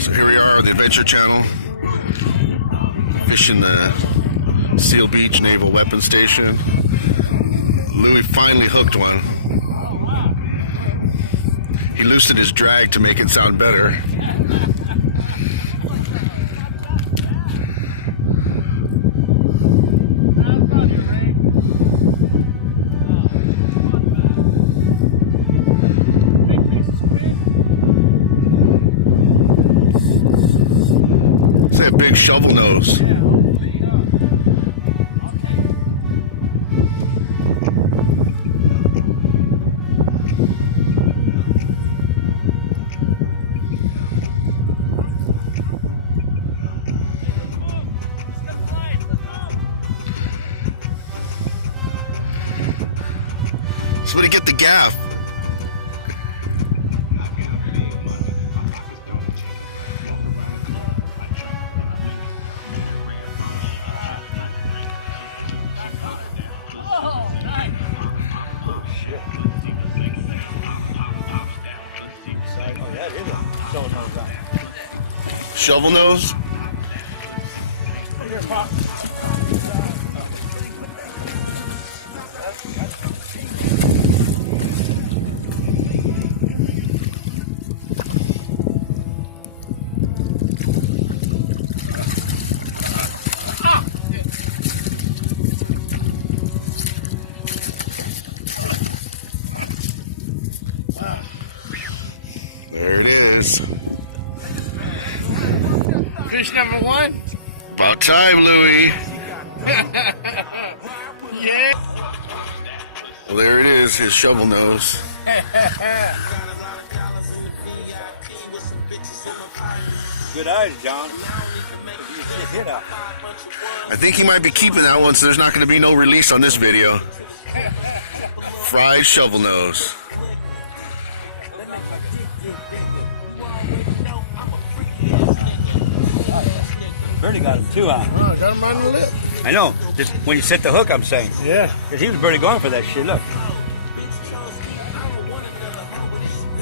So here we are on the Adventure Channel, fishing the Seal Beach Naval Weapons Station. Louie finally hooked one. He loosened his drag to make it sound better. Big shovel nose. Somebody get the gaff. Shovel nose. There it is. Fish number one? About time, Louie. Yeah. Well, there it is, his shovel nose. Good eyes, John. Hit up. I think he might be keeping that one, so there's not going to be no release on this video. Fried shovel nose. Birdie got him too, huh? Oh, got him right on the lip. I know. Just when you set the hook, I'm saying. Yeah. Because he was barely going for that shit. Look.